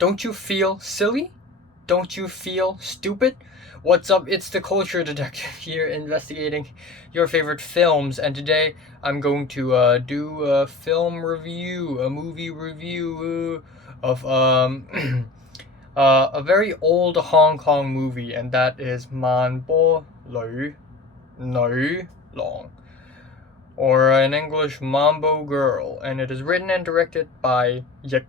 Don't you feel silly? Don't you feel stupid? What's up? It's the Culture Detective here investigating your favorite films, and today I'm going to do a film review, a movie review of a very old Hong Kong movie, and that is Mambo女郎, or in English, Mambo Girl, and it is written and directed by Yik.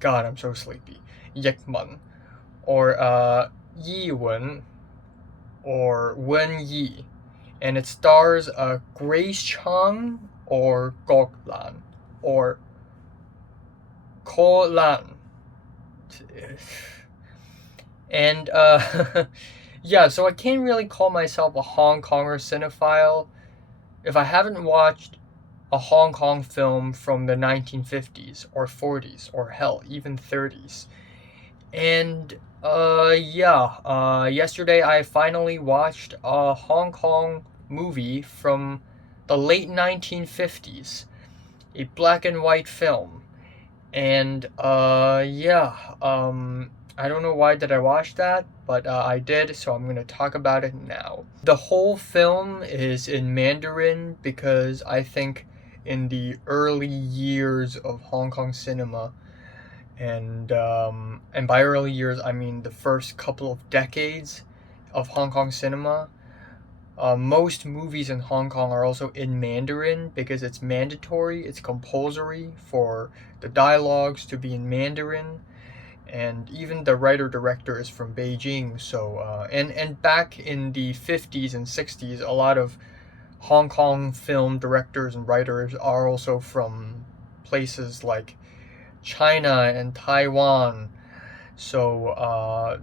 God, I'm so sleepy. Yikman, or Yi Wen, or Wen Yi, and it stars Grace Chang or Gok Lan or Ko Lan, and yeah. So I can't really call myself a Hong Konger cinephile if I haven't watched a Hong Kong film from the 1950s or 40s or hell, even 30s. And yesterday I finally watched a Hong Kong movie from the late 1950s, a black and white film. And I don't know why did I watch that, but I did, so I'm going to talk about it now. The whole film is in Mandarin because I think in the early years of Hong Kong cinema, and by early years I mean the first couple of decades of Hong Kong cinema, most movies in Hong Kong are also in Mandarin because it's mandatory, it's compulsory for the dialogues to be in Mandarin, and even the writer-director is from Beijing. So and back in the 50s and 60s, a lot of Hong Kong film directors and writers are also from places like China and Taiwan. So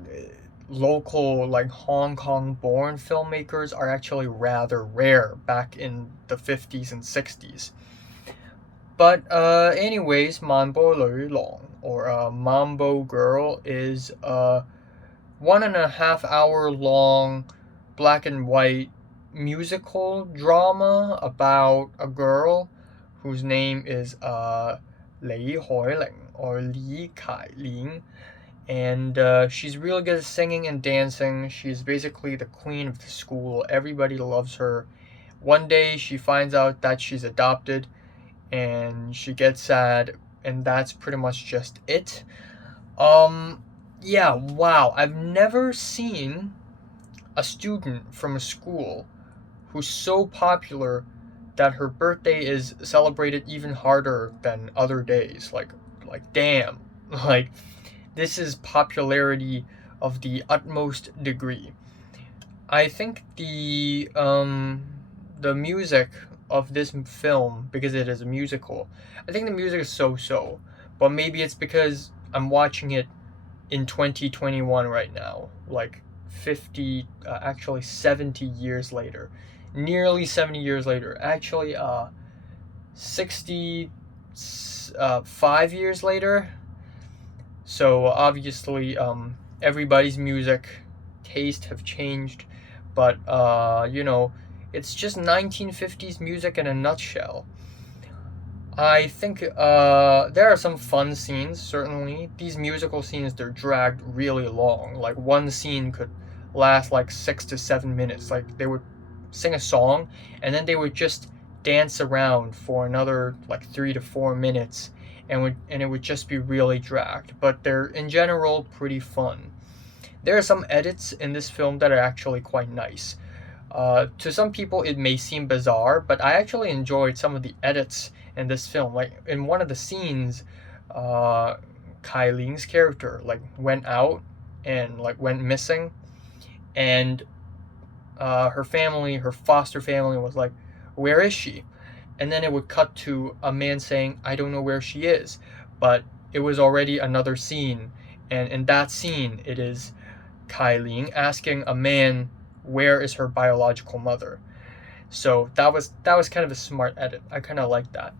local, like Hong Kong born filmmakers are actually rather rare back in the 50s and 60s. But anyways, Mambo Lui Long, or Mambo Girl, is a 1.5 hour long black and white musical drama about a girl whose name is Lei Hoiling, or Li Kai Ling, and she's really good at singing and dancing. She's basically the queen of the school. Everybody loves her. One day she finds out that she's adopted, and she gets sad, and that's pretty much just it. Yeah, wow. I've never seen a student from a school who's so popular that her birthday is celebrated even harder than other days. Like damn. Like, this is popularity of the utmost degree. I think the music of this film, because it is a musical, I think the music is so, but maybe it's because I'm watching it in 2021 right now, like 50, actually 70 years later, nearly 70 years later, actually 65 years later. So obviously everybody's music taste have changed, but it's just 1950s music in a nutshell. I think there are some fun scenes, certainly. These musical scenes, they're dragged really long. Like, one scene could last like 6 to 7 minutes. Like, they would sing a song, and then they would just dance around for another like 3 to 4 minutes, and it would just be really dragged. But they're in general pretty fun. There are some edits in this film that are actually quite nice. To some people, it may seem bizarre, but I actually enjoyed some of the edits in this film. Like, in one of the scenes, Kai Ling's character like went out and like went missing, and her foster family was like, "Where is she?" And then it would cut to a man saying, "I don't know where she is," but it was already another scene, and in that scene, it is Kai Ling asking a man where is her biological mother. So that was kind of a smart edit. I kind of like that.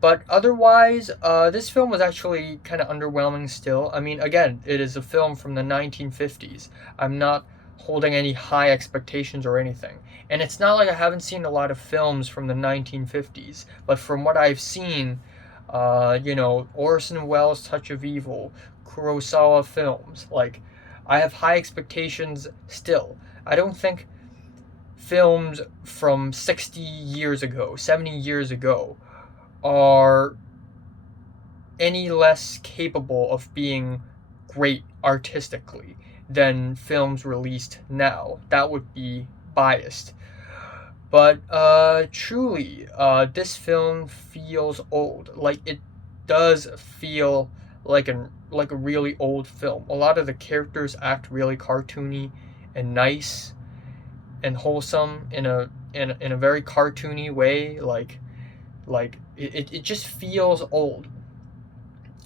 But otherwise, this film was actually kind of underwhelming still. I mean, again, it is a film from the 1950s. I'm not holding any high expectations or anything. And it's not like I haven't seen a lot of films from the 1950s, but from what I've seen, Orson Welles' Touch of Evil, Kurosawa films. Like, I have high expectations still. I don't think films from 60 years ago, 70 years ago, are any less capable of being great artistically than films released now. That would be biased. But truly, this film feels old. Like, it does feel like a really old film. A lot of the characters act really cartoony and nice and wholesome in a very cartoony way. It just feels old.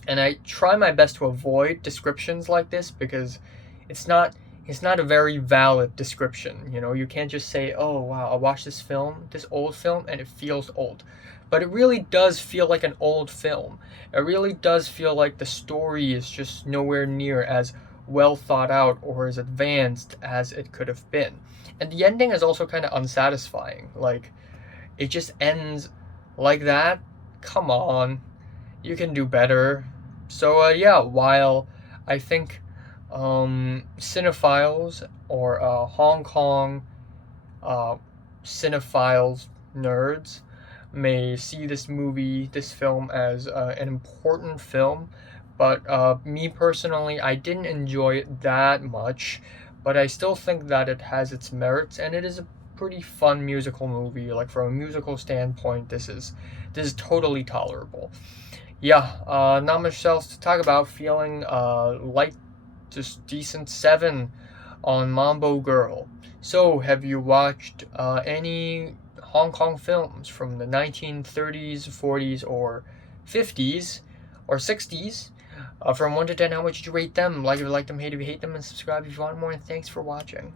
And I try my best to avoid descriptions like this because it's not it's not a very valid description. You can't just say, "Oh wow, I watched this old film, and it feels old." But it really does feel like an old film. It really does feel like the story is just nowhere near as well thought out or as advanced as it could have been. And the ending is also kind of unsatisfying. Like, it just ends like that. Come on, you can do better. So yeah, while I think cinephiles or Hong Kong uh, cinephiles nerds may see this film as an important film, but me personally, I didn't enjoy it that much, but I still think that it has its merits, and it is a pretty fun musical movie. Like, from a musical standpoint, this is totally tolerable. Yeah, not much else to talk about. Feeling like just decent 7 on Mambo Girl. So, have you watched any Hong Kong films from the 1930s, 40s, or 50s, or 60s? From 1 to 10, how much did you rate them? Like if you like them, hate if you hate them, and subscribe if you want more. And thanks for watching.